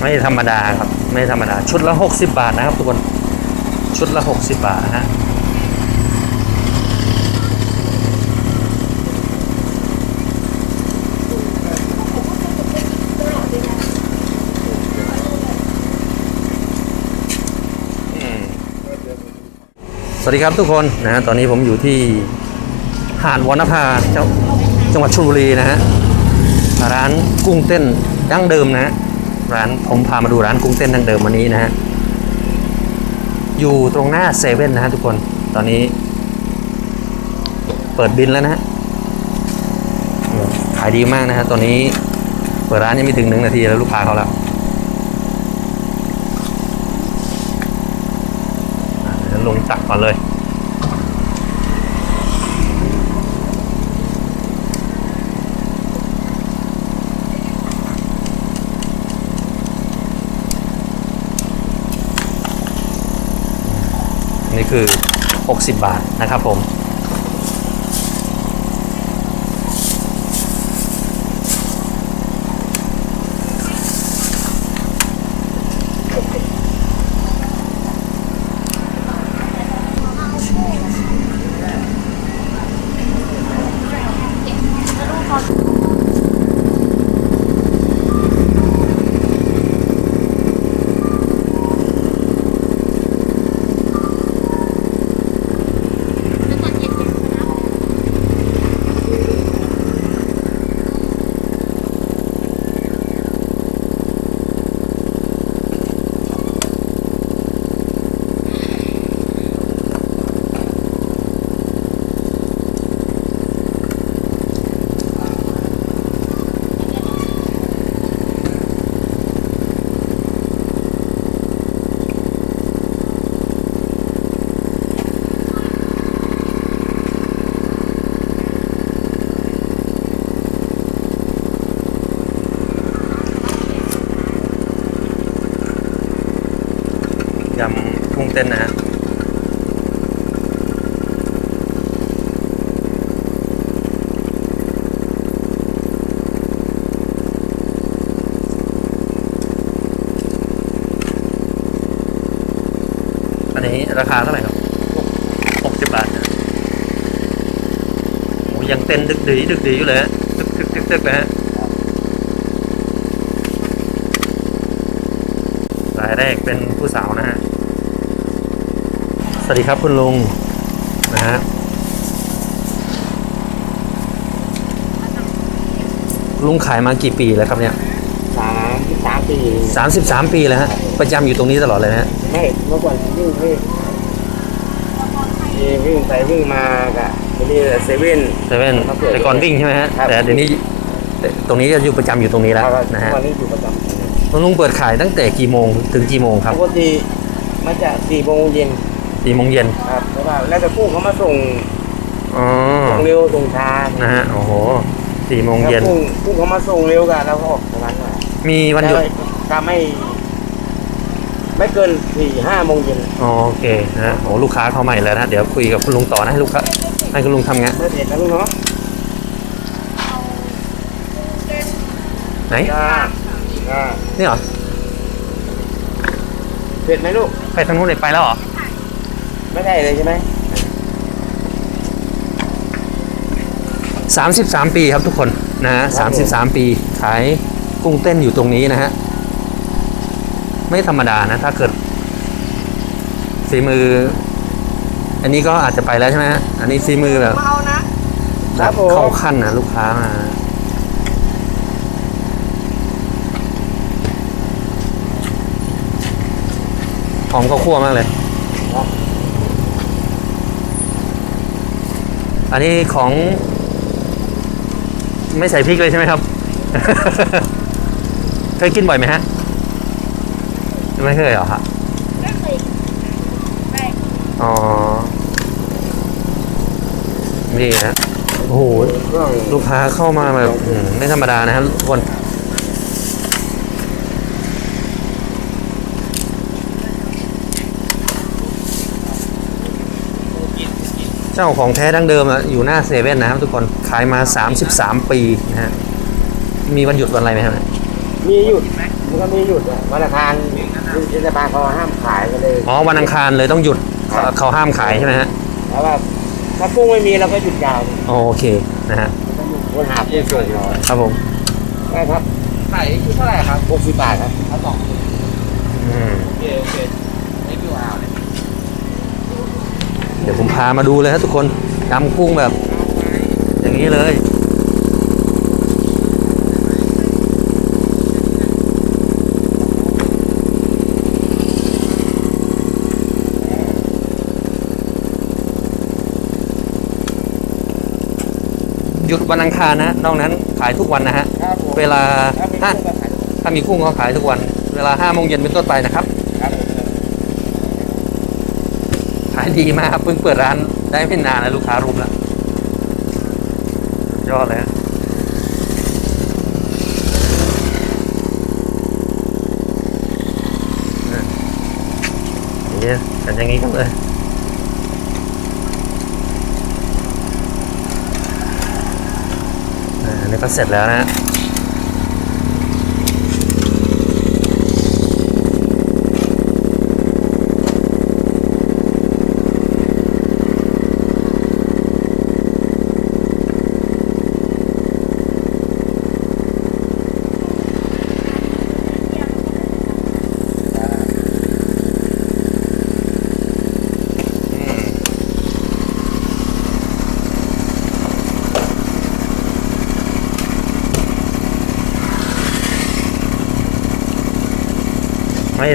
ไม่ธรรมดาครับ ไม่ธรรมดา ชุดละ 60 บาทนะครับทุกคน ชุดละ 60 บาทนะฮะสวัสดีครับทุกคนนะฮะตอนนี้ผมอยู่ที่หาดวรรณภาเจ้าจังหวัดชลบุรีนะฮะร้านกุ้งเต้นดั้งเดิมนะฮะ ร้านผมพามาดูร้านกุ้งเต้นดั้งเดิมวันนี้นะฮะ อยู่ตรงหน้าเซเว่นนะฮะทุกคน ตอนนี้ เปิดบินแล้วนะฮะ ขายดีมากนะฮะ ตอนนี้เปิดร้านยังไม่ถึงหนึ่งนาทีแล้วลูกค้าเขาแล้วอะเดี๋ยวลงตักก่อนเลย นี่คือ 60 บาทนะครับผม นนี้ราคาเท่าไหร่ครับหกสิบบาทนะโอ้ยังเต้นดึกดีดึกดีอยู่เลยฮะตึกตึกตึกตึกเลยฮะรายแรกเป็นผู้สาวนะฮะ สวัสดีครับคุณลุงนะฮะ ลุงขายมากี่ปีแล้วครับเนี่ย สามสามปีสามสิบสามปีแล้วฮะ ประจำอยู่ตรงนี้ตลอดเลยนะฮะไม่เมื่อก่อนวิ่งวิ่งวิ่งไปวิ่งมากะทีนี้เซเว่นเซเว่นครับผมแต่ก่อนวิ่งใช่ไหมฮะครับแต่เดี๋ยวนี้แต่ตรงนี้จะอยู่ประจำอยู่ตรงนี้แล้วนะฮะวันนี้อยู่ประจลุงเปิดขายตั้งแต่กี่โมงถึงกี่โมงคำรับปกติมันจะสี่โมงเย็นสี่โมงเย็นครับเพราะว่าแล้วแต่ผู้เขามาส่งอ๋อส่งเร็วส่งช้านะฮะโอ้โหสี่โมงเย็นถ้าผู้ผู้เขามาส่งเร็วกันแล้วก็ออกประมาณว่า มีวันหยุดถ้าไม่ไม่เกินสี่ห้าโมงเย็นอ๋อโอเคนะฮะโอ้ลูกค้าเข้าใหม่แล้วนะ เดี๋ยวคุยกับคุณลุงต่อนะให้ลูกค้าให้คุณลุงทำงานเมื่อเด็ดนะลูกเนาะไหนจ้าจ้านี่เหรอเผ็ดไหมลูกไปทางนู้นเลยไปแล้วเหรอ ไม่ได้เลยใช่ไหมสามสิบสามปีครับทุกคนนะฮะสามสิบสามปีขาย กุ้งเต้นอยู่ตรงนี้นะฮะ ไม่ธรรมดานะ ถ้าเกิดฝีมือ อันนี้ก็อาจจะไปแล้วใช่ไหมฮะอันนี้ฝีมือแบบมาเอานะแบบเข้าขั้นนะลูกค้ามา หอมข้าวคั่วมากเลย อันนี้ของ ไม่ใส่พริกเลยใช่ไหมครับ เคยกินบ่อยไหมฮะ ไม่เคยเหรอฮะไม่เคยไม่อ๋อ นี่นะโอ้โหเครื่องลูกค้าเข้ามาแบบอืมไม่ธรรมดานะครับทุกคน เจ้าของแท้ดั้งเดิมอะอยู่หน้าเซเว่นนะครับทุกคน ขายมา 33 ปีนะฮะ มีวันหยุดวันอะไรไหมครับ มีหยุดมันก็มีหยุดอะวันอังคารเทศบาลเขาห้ามขายกันเลย อ๋อวันอังคารเลยต้องหยุดเขาเขาห้ามขายใช่ไหมฮะเพราะว่าถ้ากุ้งไม่มีเราก็หยุดยาวอ๋อโอเคนะฮะคนหากุ้งส่งเราครับผมได้ครับขายอยู่เท่าไหร่ครับหกสิบบาทครับเอาสองอืมโอเคโอเคนี่คือเอาเนี่ยเดี๋ยวผมพามาดูเลยครับทุกคนยำกุ้งแบบ อย่างนี้เลย หยุดวันอังคารนะนอกนั้นขายทุกวันนะฮะครับผมเวลาถ้ามีห้ากุ้งก็ขายถ้ามีกุ้งก็ขายทุกวัน เวลาห้าโมงเย็นเป็นต้นไปนะครับ ครับผมขายดีมากครับเพิ่งเปิดร้านได้ไม่นานแล้วลูกค้ารุมแล้วสุดยอดเลยฮะอะอย่างนี้กันอย่างนี้กันเลยอ่าอั นนี้ก็เสร็จแล้วนะ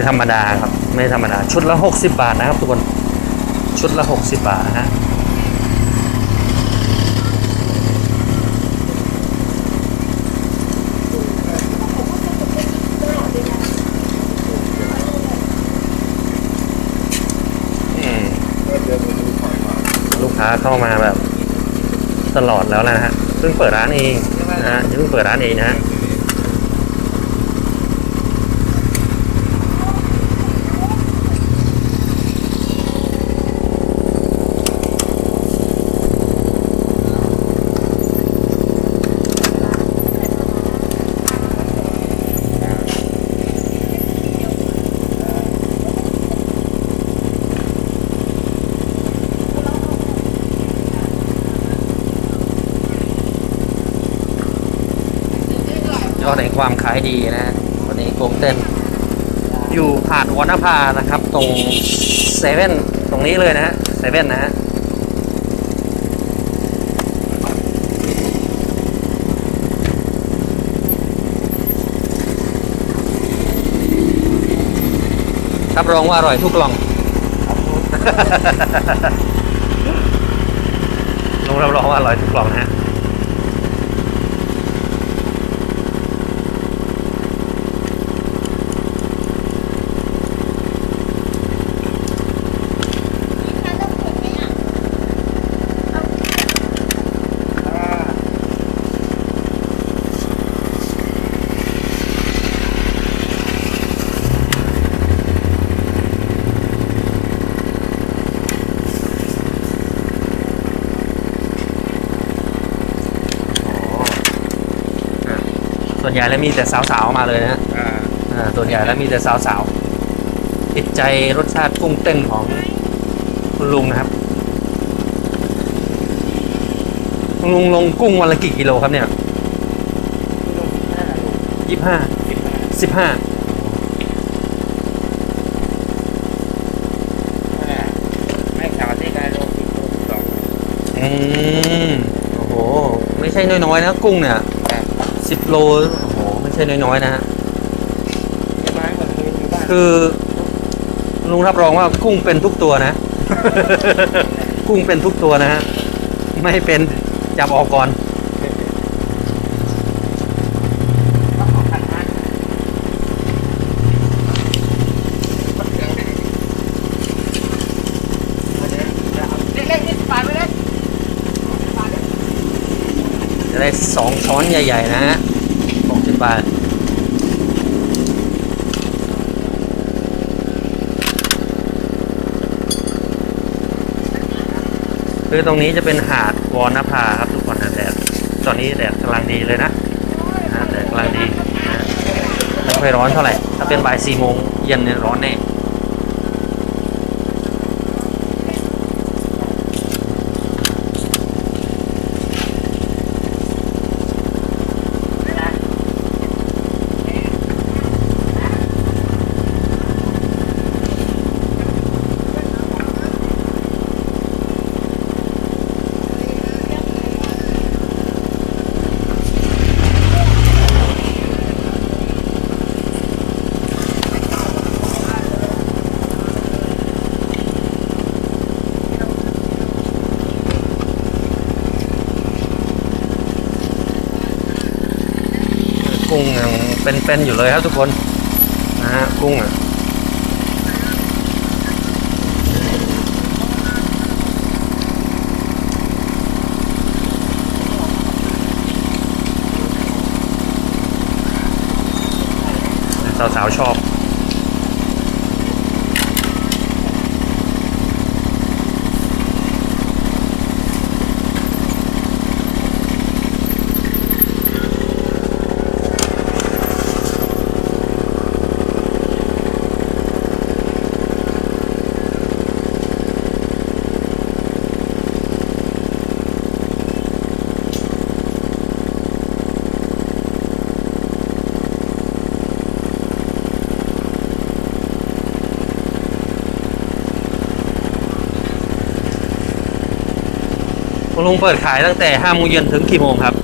ธรรมดาครับ ไม่ธรรมดา ชุดละ 60 บาทนะครับทุกคน ชุดละ 60 บาทนะฮะลูกค้าเข้ามาแบบ ตลอดแล้วนะฮะ เพิ่งเปิดร้านเองนะฮะเพิ่งเปิดร้านเองนะฮะ ความขายดีนะวันนี้กงเต้น อยู่หาดวรรณภานะครับ ตรงเซเว่นตรงนี้เลยนะฮะเซเว่นนะฮะรับรองว่าอร่อยทุกกล่องลุงรับรองว่าอร่อยทุกกล่องนะฮะ ถ้าต้องเปิดไหมอะ ส่วนใหญ่แล้วมีแต่สาวๆมาเลยนะฮะอ่าอ่าส่วนใหญ่แล้วมีแต่สาวๆติดใจรสชาติกุ้งเต้นของคุณลุงนะครับคุณลุงลงกุ้งวันละกี่กิโลครับเนี่ยยี่ห้าสิบห้าไม่ขายที่ได้โลสิบโลสิบสองอืมโอ้โห ไม่ใช่น้อยๆนะกุ้งเนี่ย สิบโล โอ้โห ไม่ใช่น้อยๆนะฮะใช่ไหมเหมือนมีอยู่บ้าน คือลุงรับรองว่ากุ้งเป็นทุกตัวนะ กุ้งเป็นทุกตัวนะฮะ ไม่เป็นจับออกก่อน เล็กๆนี่ปาดไปเลย จะ ได้สองช้อนใหญ่ ๆ นะฮะหกสิบบาทคือตรงนี้จะเป็นหาดวอนภาครับทุกคนนะแดดตอนนี้แดดกำลังดีเลยนะแดดกำลังดีนะค่อยร้อนเท่าไหร่ ถ้าเป็นบ่ายสี่โมงเย็นเนี่ยร้อนแน่ กุ้งยังเป็นๆอยู่เลยครับทุกคนนะฮะกุ้งอะสาวๆชอบ ลุงเปิดขายตั้งแต่ห้าโมงเย็นถึงกี่โมงครับ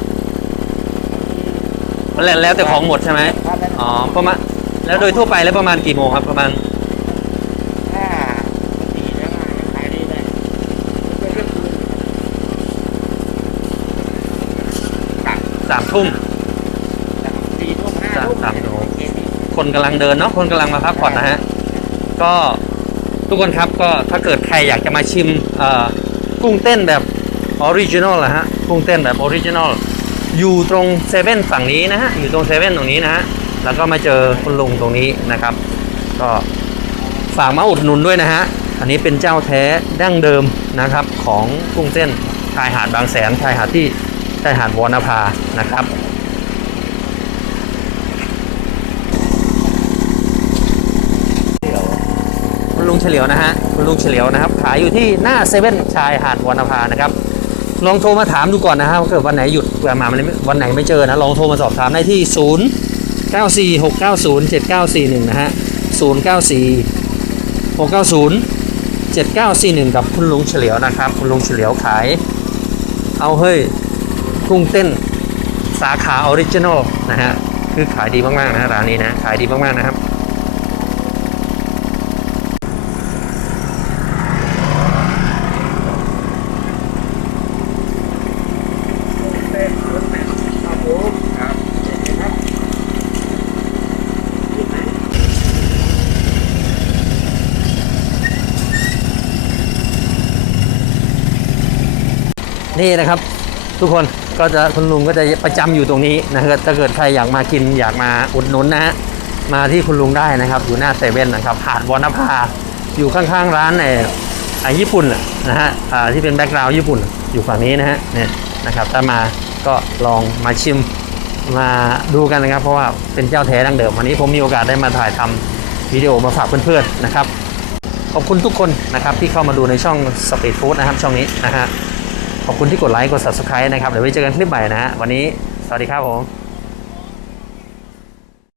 แล้วแล้วแต่ของหมดใช่ไหมถ้าเป็นอ๋อประมาณแล้วโดยทั่วไปแล้วประมาณกี่โมงครับประมาณถ้าตีแล้วมาขายดีเลยไม่ใช่เรื่องคืนตัดสามทุ่มจากสี่ทุ่มห้าสามทุ่มสามทุ่ม เย็นนี้คนกำลังเดินเนาะคนกำลังมาพักผ่อนนะฮะก็ทุกคนครับก็ถ้าเกิดใครอยากจะมาชิมเอ่อกุ้งเต้นแบบ ออริจินอลนะฮะกุ้งเต้นแบบออริจินอลอยู่ตรงเซเว่นฝั่งนี้นะฮะ อยู่ตรงเซเว่นตรงนี้นะฮะ แล้วก็มาเจอคุณลุงตรงนี้นะครับ ก็ฝากมาอุดหนุนด้วยนะฮะ อันนี้เป็นเจ้าแท้ดั้งเดิมนะครับของกุ้งเต้นชายหาดบางแสนชายหาดที่ชายหาดวรรณภานะครับคุณลุงเฉลียวนะฮะ คุณลุงเฉลียวนะครับ ขายอยู่ที่หน้าเซเว่นชายหาดวรรณภานะครับ ลองโทรมาถามดูก่อนนะฮะว่าเกิดวันไหนหยุดเผื่อมาวันไหนไม่เจอนะ ลองโทรมาสอบถามได้ที่ 0 9 4 6 9 0 7 9 4 1 นะฮะ 0 9 4 6 9 0 7 9 4 1 กับคุณลุงเฉลียวนะครับ คุณลุงเฉลียวขาย เอาเฮ้ยกุ้งเต้นสาขาออริจินอลนะฮะ คือขายดีมากๆนะร้านนี้นะ ขายดีมากๆนะครับครับผมครับเจ็ดครับ นี่นะครับ ทุกคนก็จะคุณลุงก็จะประจำอยู่ตรงนี้นะครับถ้าเกิดใครอยากมากินอยากมาอุดหนุนนะฮะมาที่คุณลุงได้นะครับอยู่หน้าเซเว่นนะครับหาดวรรณภาอยู่ข้างๆร้านไอ้ไอ้ญี่ปุ่นนะฮะที่เป็นแบ็กกราวด์ญี่ปุ่นอยู่ฝั่งนี้นะฮะเนี่ยนะครับถ้ามาก็ลองมาชิมมาดูกันนะครับ เพราะว่าเป็นเจ้าแท้ดังเดิมวันนี้ผมมีโอกาสได้มาถ่ายทำวิดีโอมาฝากเพื่อนๆนะครับขอบคุณทุกคนนะครับที่เข้ามาดูในช่องสปีดฟู้ดนะครับช่องนี้นะฮะ ขอบคุณที่กดไลค์กด subscribe นะครับเดี๋ยวไว้เจอกันคลิปใหม่นะฮะวันนี้สวัสดีครับผม